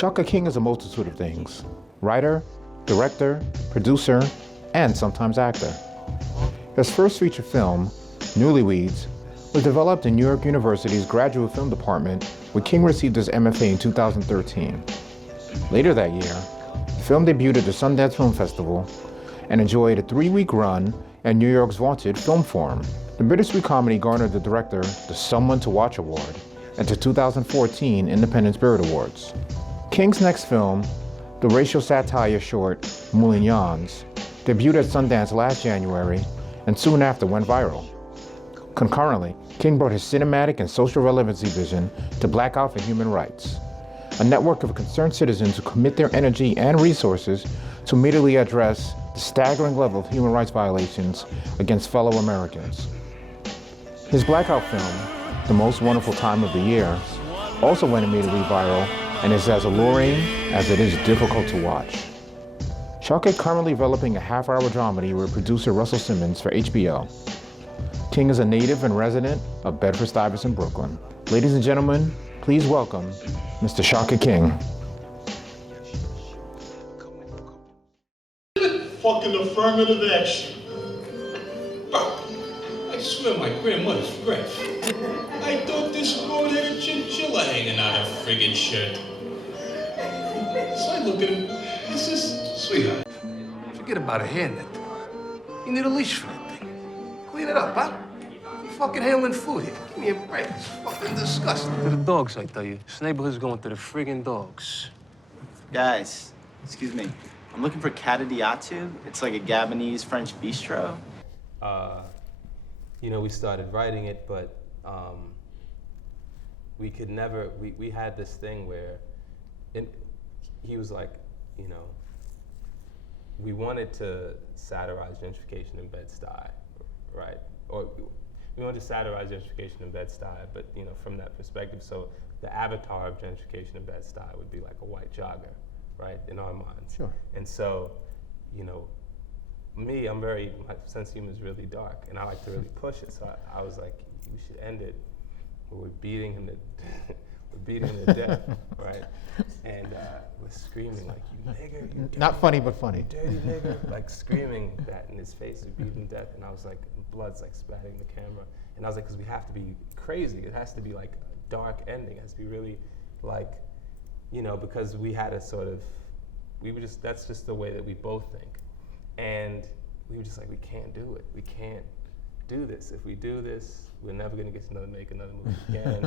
Shaka King is a multitude of things: writer, director, producer, and sometimes actor. His first feature film, Newlyweds, was developed in New York University's graduate film department, where King received his MFA in 2013. Later that year, the film debuted at the Sundance Film Festival and enjoyed a 3-week run at New York's vaunted Film Forum. The bittersweet comedy garnered the director the Someone to Watch Award at the 2014 Independent Spirit Awards. King's next film, the racial satire short Mulignans, debuted at Sundance last January and soon after went viral. Concurrently, King brought his cinematic and social relevancy vision to Black Out for Human Rights, a network of concerned citizens who commit their energy and resources to immediately address the staggering level of human rights violations against fellow Americans. His Blackout film, The Most Wonderful Time of the Year, also went immediately viral and is as alluring as it is difficult to watch. Shaka is currently developing a half-hour dramedy with producer Russell Simmons for HBO. King is a native and resident of Bedford-Stuyvesant, Brooklyn. Ladies and gentlemen, please welcome Mr. Shaka King. Fucking affirmative action. I swear my grandmother's French. I thought this goat-headed chinchilla hanging out her friggin' shirt. So I look at him, I says, sweetheart, forget about a hairnet. You need a leash for that thing. Clean it up, huh? You're fucking handling food here. Give me a break. It's fucking disgusting. To the dogs, I tell you. This neighborhood's going to the friggin' dogs. Guys, excuse me. I'm looking for Kadadiatu. It's like a Gabonese French bistro. You know, we started writing it, but we could never, we had this thing where he was like, you know, we wanted to satirize gentrification in Bed-Stuy, right? Or we wanted to satirize gentrification in Bed-Stuy, but you know, from that perspective, so the avatar of gentrification in Bed-Stuy would be like a white jogger, right, in our minds. Sure. And so, you know, me, my sense of humor is really dark, and I like to really push it. So I was like, we should end it where we're beating him to death, right? And we're screaming like, you nigger, you Not funny, but funny. dirty nigger, like screaming that in his face, we beat him to death. And I was like, blood's like spatting the camera. And I was like, because we have to be crazy. It has to be like a dark ending. It has to be really like, you know, because we had a sort of, that's just the way that we both think. And we were just like, we can't do it. We can't do this. If we do this, we're never gonna get to make another movie again.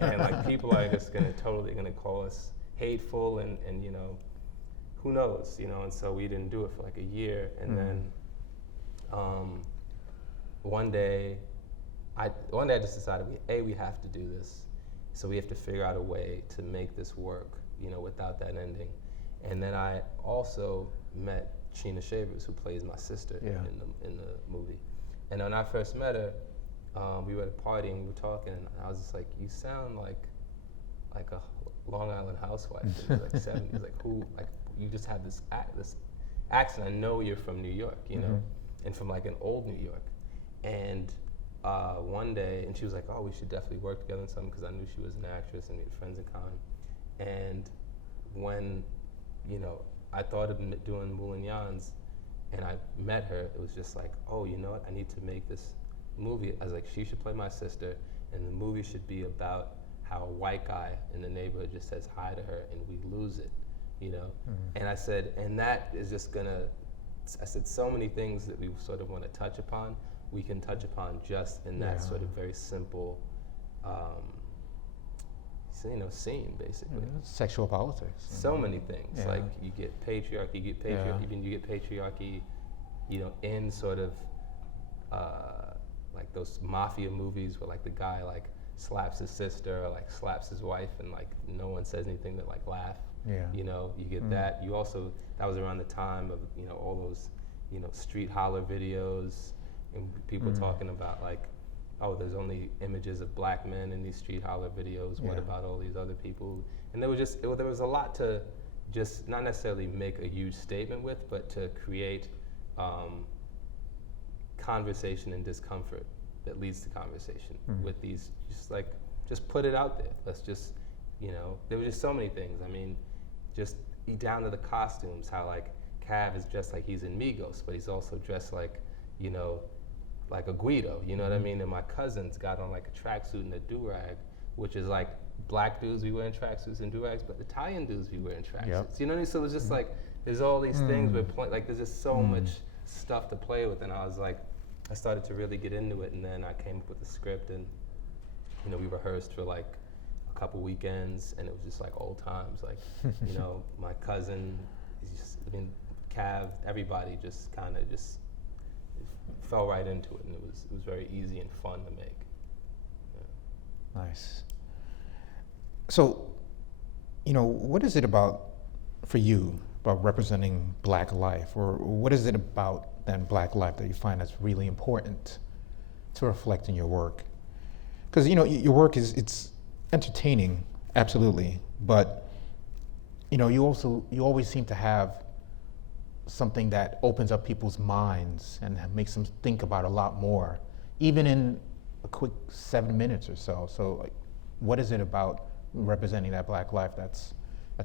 And like people are just gonna call us hateful and you know, who knows, you know, and so we didn't do it for like a year. And then one day I just decided, we have to do this. So we have to figure out a way to make this work, you know, without that ending. And then I also met Sheena Shavers, who plays my sister in the movie. And when I first met her, we were at a party and we were talking, and I was just like, you sound like a Long Island housewife in the like 70s. Like who? Like you just have this accent. I know you're from New York, you know, and from like an old New York. And one day, and she was like, oh, we should definitely work together on something, because I knew she was an actress and we had friends in common. And when, you know, I thought of doing Mulignans, and I met her, it was just like, oh, you know what, I need to make this movie. I was like, she should play my sister, and the movie should be about how a white guy in the neighborhood just says hi to her and we lose it, you know? And I said, and that is just I said, so many things that we sort of want to touch upon, we can touch upon just in that sort of very simple, you know, scene, basically. Sexual politics. So many things, like you get patriarchy, even you get patriarchy, you know, in sort of like those mafia movies where like the guy like slaps his sister or like slaps his wife and like no one says anything but like laugh. Yeah. You know, you get that. You also, that was around the time of, you know, all those, you know, street holler videos and people talking about like, oh, there's only images of black men in these street holler videos. What about all these other people? And there was just, there was a lot to just not necessarily make a huge statement with, but to create conversation and discomfort that leads to conversation with these, just put it out there. Let's just, you know, there were just so many things. I mean, just down to the costumes, how like Cav is dressed like he's in Migos, but he's also dressed like, you know, like a Guido, you know what I mean? And my cousins got on like a tracksuit and a do-rag, which is like black dudes be wearing tracksuits and do-rags, but Italian dudes be wearing tracksuits. Yep. You know what I mean? So it's just like, there's all these things with like there's just so much stuff to play with, and I was like, I started to really get into it, and then I came up with the script, and you know, we rehearsed for like a couple weekends, and it was just like old times, like, you know, my cousin, I mean, Cav, everybody just kind of just fell right into it, and it was very easy and fun to make. Yeah. Nice. So, you know, what is it about, for you, about representing Black life, or what is it about then Black life that you find that's really important to reflect in your work? Because, you know, your work it's entertaining, absolutely, but, you know, you always seem to have something that opens up people's minds and makes them think about a lot more, even in a quick 7 minutes or so. So, like, what is it about representing that Black life that's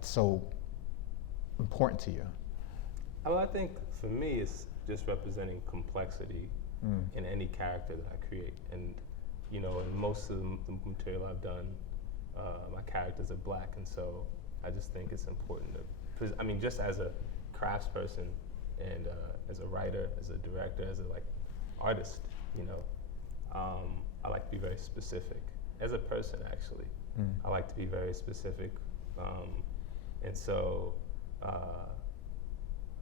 so important to you? Well, I think for me, it's just representing complexity in any character that I create. And, you know, in most of the material I've done, my characters are Black, and so I just think it's important to, I mean, just as a craftsperson and as a writer, as a director, as a like artist, you know, I like to be very specific. As a person, actually, I like to be very specific, and so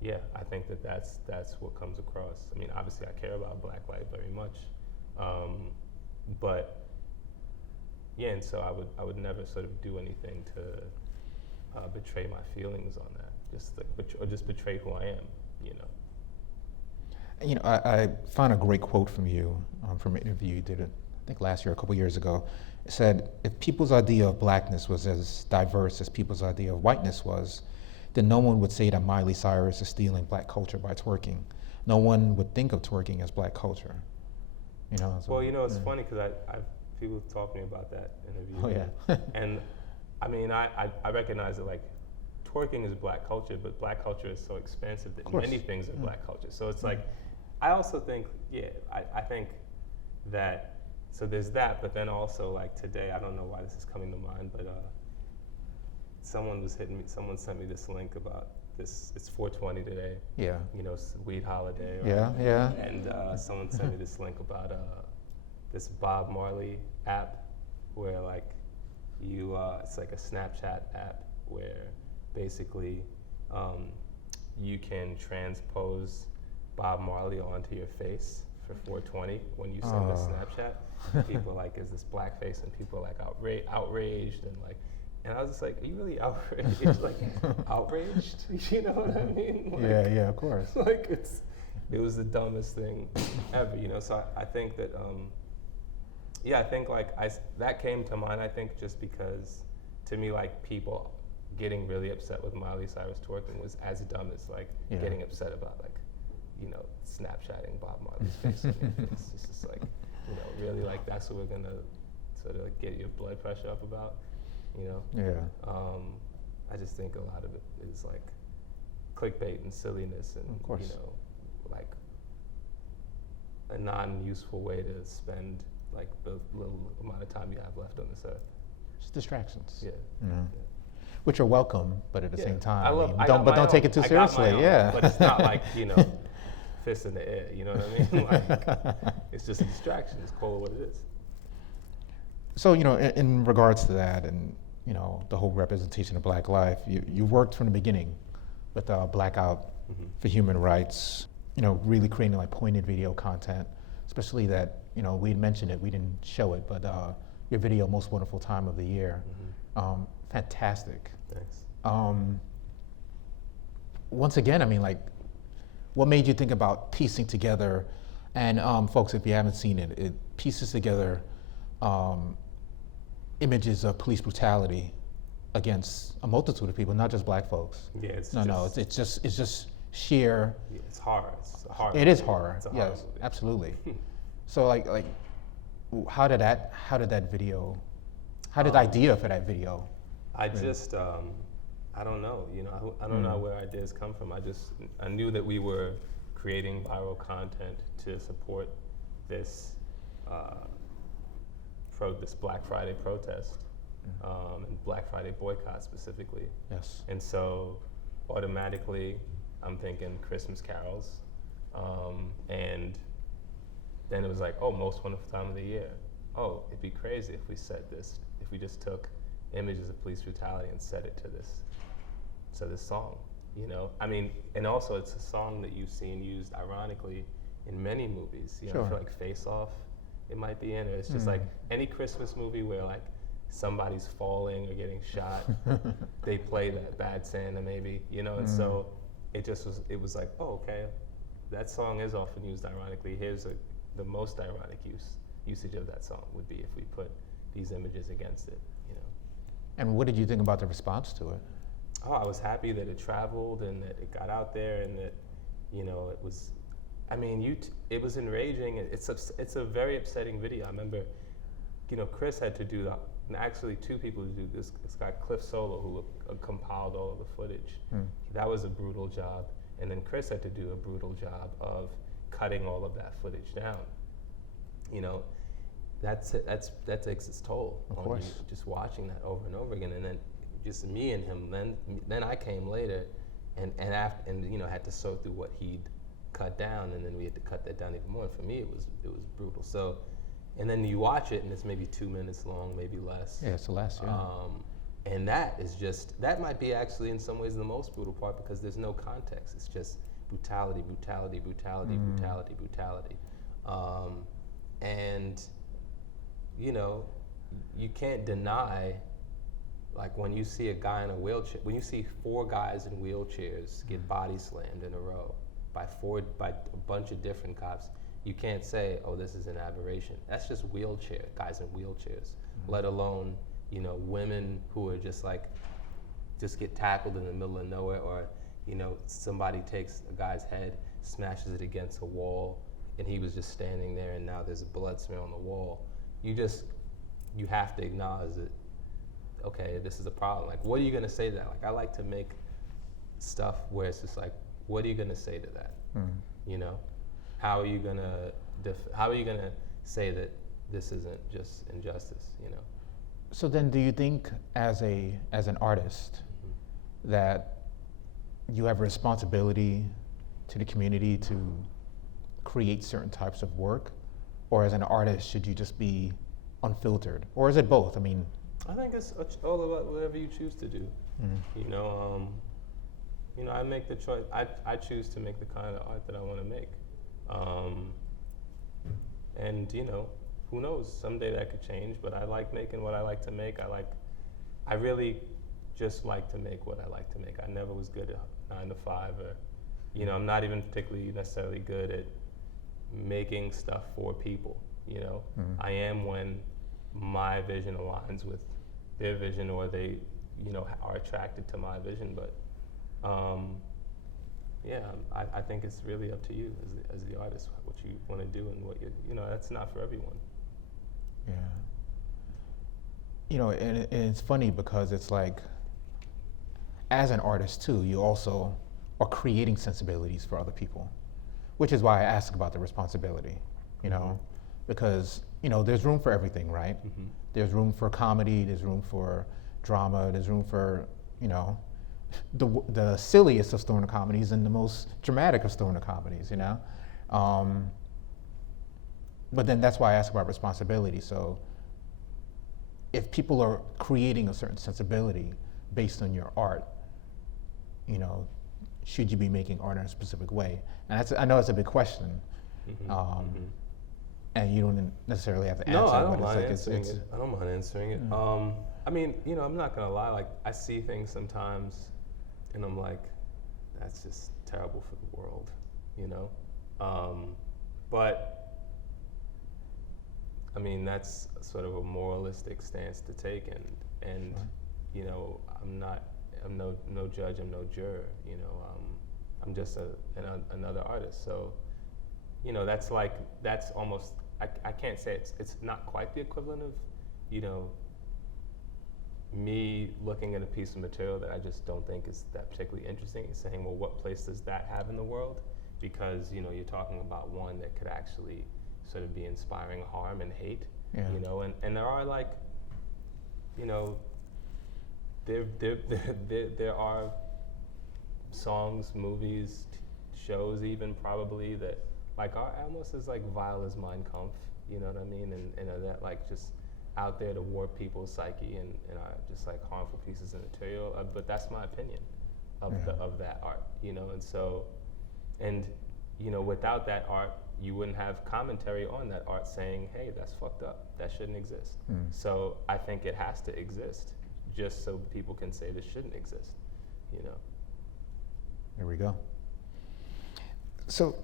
yeah, I think that's what comes across. I mean, obviously, I care about Black life very much, but yeah, and so I would never sort of do anything to betray my feelings on that. Just betray who I am, you know. You know, I found a great quote from you from an interview you did, I think last year, a couple years ago. It said, if people's idea of Blackness was as diverse as people's idea of whiteness was, then no one would say that Miley Cyrus is stealing Black culture by twerking. No one would think of twerking as Black culture. You know. So, well, you know, it's funny because people talk to me about that interview. Oh yeah. And I mean, I recognize that like twerking is Black culture, but Black culture is so expansive that many things are Black culture. So it's like, I also think, yeah, I think that, so there's that, but then also like today, I don't know why this is coming to mind, but someone sent me this link about this, it's 420 today. Yeah. You know, it's weed holiday. Yeah. And someone sent me this link about this Bob Marley app where like it's like a Snapchat app where basically you can transpose Bob Marley onto your face for 420 when you send a Snapchat. People like, is this blackface? And people are like outraged and I was just like, are you really outraged? Like outraged? You know what I mean? Like, yeah, of course. Like it was the dumbest thing ever, you know. So I think that I think like that came to mind. I think just because to me like people getting really upset with Miley Cyrus twerking was as dumb as like getting upset about like, you know, Snapchatting Bob Marley's face in your face. It's just like, you know, really like that's what we're gonna sort of like get your blood pressure up about, you know? Yeah. I just think a lot of it is like clickbait and silliness and, you know, like a non-useful way to spend like the little amount of time you have left on this earth. Just distractions. Yeah. Mm-hmm. Yeah. Which are welcome, but at the same time, don't take it too I seriously. Yeah. But it's not like, you know, fists in the air. You know what I mean? Like, it's just a distraction. It's call it what it is. So, you know, in regards to that, and you know, the whole representation of Black life, you worked from the beginning with Blackout for Human Rights. You know, really creating like pointed video content, especially that, you know, we mentioned it, we didn't show it, but your video, Most Wonderful Time of the Year, fantastic. Thanks. Once again, I mean, like, what made you think about piecing together, and folks, if you haven't seen it, it pieces together images of police brutality against a multitude of people, not just Black folks. Yeah, it's just sheer. Yeah, it's horror. It's a horror. It is horror. It's a horror yes, movie. Absolutely. So like, how did the idea for that video? I I don't know. You know, I don't know where ideas come from. I knew that we were creating viral content to support this this Black Friday protest and Black Friday boycott specifically. Yes. And so automatically I'm thinking Christmas carols. And then it was like, oh, most wonderful time of the year. Oh, it'd be crazy if we said this, if we just took images of police brutality and set it to this song, you know? I mean, and also it's a song that you've seen used ironically in many movies. You know, I feel like Face Off, it might be in it. It's just like any Christmas movie where like somebody's falling or getting shot, they play that Bad Santa maybe, you know? And so it was like, oh, okay, that song is often used ironically. Here's the most ironic usage of that song would be if we put these images against it, you know. And what did you think about the response to it? Oh, I was happy that it traveled and that it got out there and that, you know, it was, I mean, it was enraging. It's a very upsetting video. I remember, you know, Chris had to do and actually two people to do this. This guy Cliff Solo who compiled all of the footage. That was a brutal job. And then Chris had to do a brutal job of cutting all of that footage down. You know, that takes its toll on you, just watching that over and over again. And then just me and him. Then I came later, and you know, had to sort through what he'd cut down, and then we had to cut that down even more. And for me, it was brutal. So, and then you watch it, and it's maybe 2 minutes long, maybe less. Yeah, it's less. Yeah. And that might be actually in some ways the most brutal part because there's no context. It's just brutality, brutality, brutality, brutality, brutality. And, you know, you can't deny, like when you see a guy in a wheelchair, when you see 4 guys in wheelchairs get body slammed in a row by a bunch of different cops, you can't say, oh, this is an aberration. That's just guys in wheelchairs, let alone, you know, women who are just get tackled in the middle of nowhere, or, you know, somebody takes a guy's head, smashes it against a wall, and he was just standing there, and now there's a blood smear on the wall. You have to acknowledge that, okay, this is a problem. Like, what are you gonna say to that? Like, I like to make stuff where it's just like, what are you gonna say to that? You know, how are you gonna say that this isn't just injustice? You know. So then, do you think, as an artist, that you have a responsibility to the community to create certain types of work, or as an artist, should you just be unfiltered, or is it both? I mean, I think it's all about whatever you choose to do. You know, I make the choice. I choose to make the kind of art that I want to make, and you know, who knows? Someday that could change. But I like making what I like to make. I really just like to make what I like to make. I never was good at 9 to 5, or, you know, I'm not even particularly necessarily good at making stuff for people. You know, I am when my vision aligns with their vision, or they, you know, are attracted to my vision. But yeah, I think it's really up to you as the artist what you want to do and what you know, that's not for everyone. Yeah. You know, and it's funny because it's like, as an artist too, you also are creating sensibilities for other people, which is why I ask about the responsibility, you know, because, you know, there's room for everything, right? There's room for comedy, there's room for drama, there's room for, you know, the silliest of stoner comedies and the most dramatic of stoner comedies, you know? But then that's why I ask about responsibility. So if people are creating a certain sensibility based on your art, you know, should you be making art in a specific way? And I know it's a big question, and you don't necessarily have to answer. No, I it, don't but mind it's answering it. I don't mind answering it. I mean, you know, I'm not gonna lie. Like, I see things sometimes, and I'm like, that's just terrible for the world, you know. But I mean, that's sort of a moralistic stance to take, and you know, I'm no judge, I'm no juror, you know. I'm just another artist. So, you know, that's almost, I can't say it's not quite the equivalent of, you know, me looking at a piece of material that I just don't think is that particularly interesting and saying, well, what place does that have in the world? Because, you know, you're talking about one that could actually sort of be inspiring harm and hate, you know, and there are like, you know, there are songs, movies, shows even probably that like are almost as like vile as Mein Kampf, you know what I mean? And are that like just out there to warp people's psyche and are just like harmful pieces of material. But that's my opinion of of that art, you know? And so, and you know, without that art, you wouldn't have commentary on that art saying, hey, that's fucked up, that shouldn't exist. So I think it has to exist just so people can say this shouldn't exist, you know? There we go. So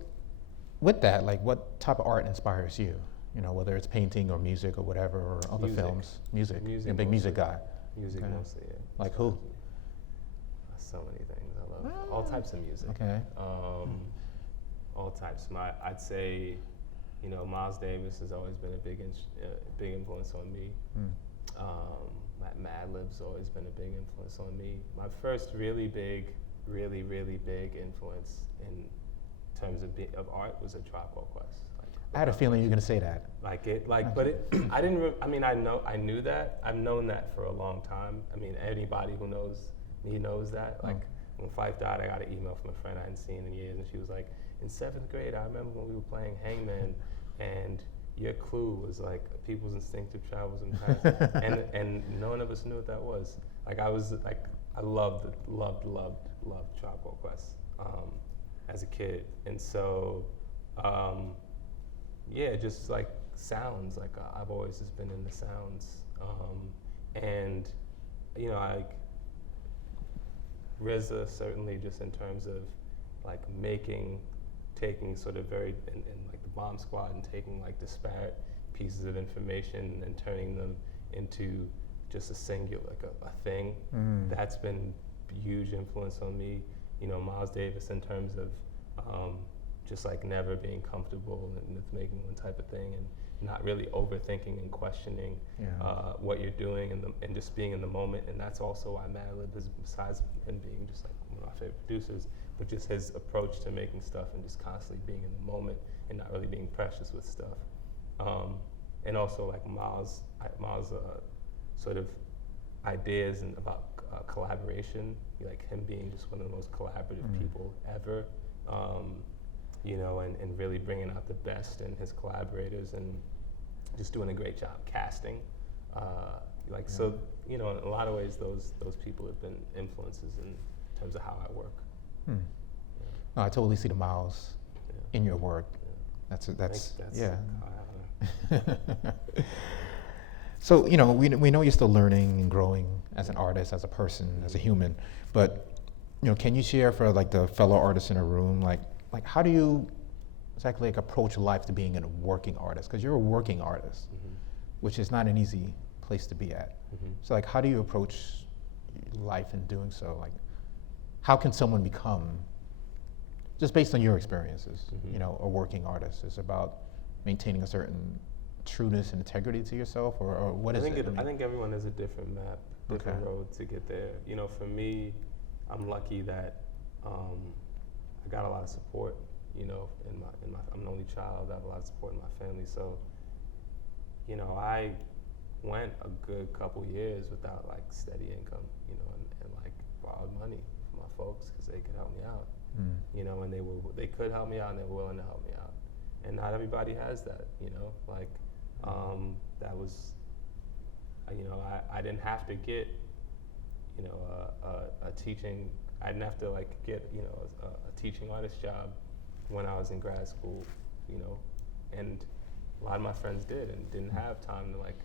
with that, like what type of art inspires you? You know, whether it's painting or music or whatever, or other films? Music. You're a big music guy. Music mostly, yeah. Like who? So many things. I love all types of music. Okay. All types. I'd say, you know, Miles Davis has always been a big influence on me. Madlib's always been a big influence on me. My first really big influence in terms of art was a Tribe Called Quest. I had a feeling you were gonna say that. But I didn't. I mean, I knew that. I've known that for a long time. I mean, anybody who knows me knows that. Like when Fife died, I got an email from a friend I hadn't seen in years, and she was like, "In 7th grade, I remember when we were playing Hangman, and your clue was like people's instinctive travels in past, and none of us knew what that was. Like I was like, I loved Tribe Called Quest as a kid, and so." Yeah, just like sounds, like I've always just been into sounds. And, you know, RZA certainly just in terms of like taking sort of very, in like the Bomb Squad and taking like disparate pieces of information and turning them into just a singular, like a thing. That's been a huge influence on me. You know, Miles Davis in terms of, just like never being comfortable and with making one type of thing and not really overthinking and questioning what you're doing and just being in the moment. And that's also why Madlib is, besides him being just like one of my favorite producers, but just his approach to making stuff and just constantly being in the moment and not really being precious with stuff. And also like Miles' sort of ideas and about collaboration, like him being just one of the most collaborative people ever. You know, and really bringing out the best in his collaborators and just doing a great job casting. So, you know, in a lot of ways, those people have been influences in terms of how I work. No, I totally see the Miles in your work. That's yeah. So, you know, we know you're still learning and growing as an artist, as a person, as a human, but, you know, can you share for like the fellow artists in a room, like how do you exactly like approach life to being a working artist? Because you're a working artist, which is not an easy place to be at. So like, how do you approach life in doing so? Like, how can someone become, just based on your experiences, you know, a working artist? Is it about maintaining a certain trueness and integrity to yourself, or what is it? I think everyone has a different map, different road to get there. You know, for me, I'm lucky that I got a lot of support, you know, I'm an only child, I have a lot of support in my family, so, you know, I went a good couple years without like steady income, you know, and like borrowed money from my folks because they could help me out, you know, and they could help me out and they were willing to help me out. And not everybody has that, you know, like, that was, you know, I didn't have to get, you know, a teaching, I didn't have to like get, you know, a teaching artist job when I was in grad school, you know, and a lot of my friends did and didn't have time to like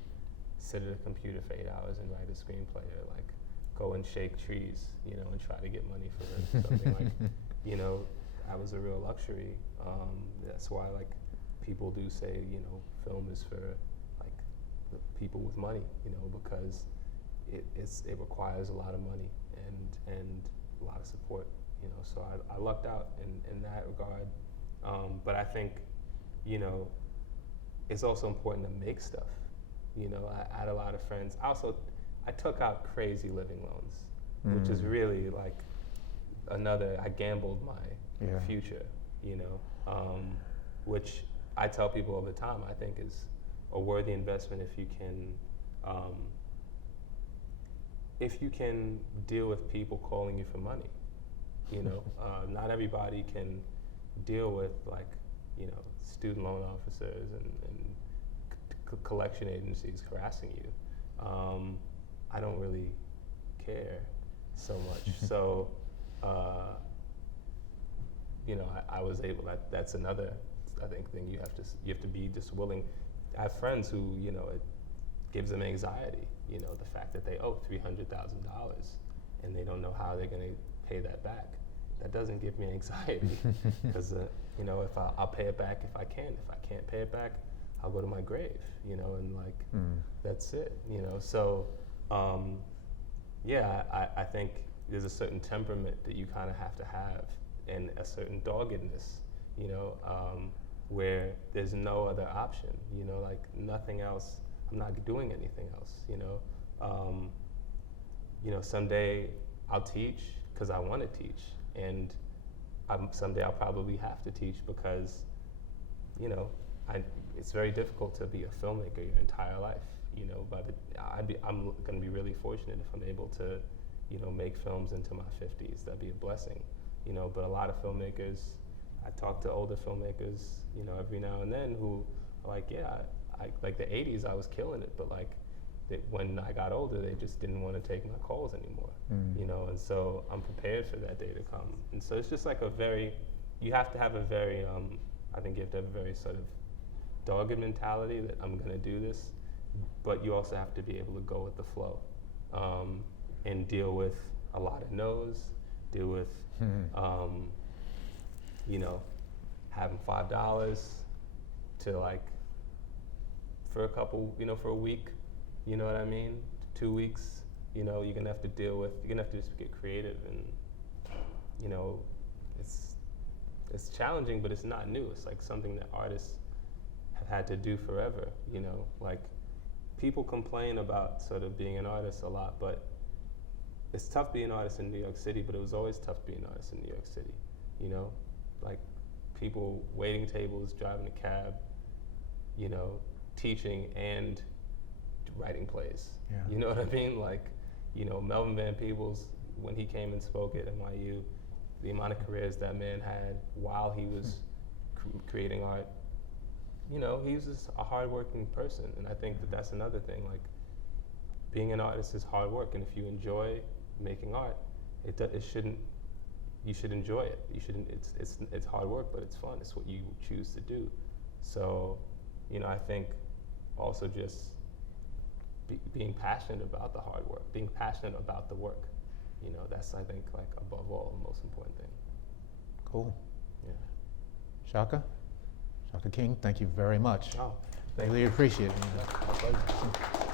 sit at a computer for 8 hours and write a screenplay or like go and shake trees, you know, and try to get money for something like, you know, that was a real luxury. That's why like people do say, you know, film is for like the people with money, you know, because it requires a lot of money and a lot of support, you know, so I lucked out in that regard. But I think, you know, it's also important to make stuff. You know, I had a lot of friends. I I took out crazy living loans, which is really like I gambled my future, you know, which I tell people all the time, I think is a worthy investment if you can deal with people calling you for money, you know. Not everybody can deal with, like, you know, student loan officers and collection agencies harassing you. I don't really care so much. So, you know, I was able. That's another, I think, thing you have to be just willing. I have friends who, you know, it gives them anxiety. You know, the fact that they owe $300,000 and they don't know how they're going to pay that back. That doesn't give me anxiety because, you know, if I'll pay it back if I can. If I can't pay it back, I'll go to my grave, you know, and like, that's it, you know. So, yeah, I think there's a certain temperament that you kind of have and a certain doggedness, you know, where there's no other option, you know, like nothing else. I'm not doing anything else, you know. You know, someday I'll teach because I want to teach, and someday I'll probably have to teach because, you know, it's very difficult to be a filmmaker your entire life, you know. But I'm going to be really fortunate if I'm able to, you know, make films into my 50s. That'd be a blessing, you know. But a lot of filmmakers, I talk to older filmmakers, you know, every now and then who are like, yeah, I like the 80s, I was killing it, but like when I got older, they just didn't want to take my calls anymore, you know. And so I'm prepared for that day to come. And so it's just like you have to have a very, I think you have to have a very sort of dogged mentality that I'm going to do this, but you also have to be able to go with the flow, and deal with a lot of no's, deal with, you know, having $5 to like, for a couple, you know, for a week, you know what I mean? 2 weeks, you know, you're gonna have to just get creative, and, you know, it's challenging, but it's not new. It's like something that artists have had to do forever, you know. Like, people complain about sort of being an artist a lot, but it's tough being an artist in New York City, but it was always tough being an artist in New York City, you know? Like, people waiting tables, driving a cab, you know, teaching and writing plays. Yeah. You know what I mean? Like, you know, Melvin Van Peebles, when he came and spoke at NYU, the amount of careers that man had while he was creating art, you know, he was just a hardworking person. And I think that that's another thing. Like, being an artist is hard work, and if you enjoy making art, you should enjoy it. You shouldn't. It's hard work, but it's fun. It's what you choose to do. So, you know, I think also just being passionate about the hard work, being passionate about the work. You know, that's, I think, like, above all, the most important thing. Cool. Yeah. Shaka King, thank you very much. Oh, Really appreciate it. my pleasure.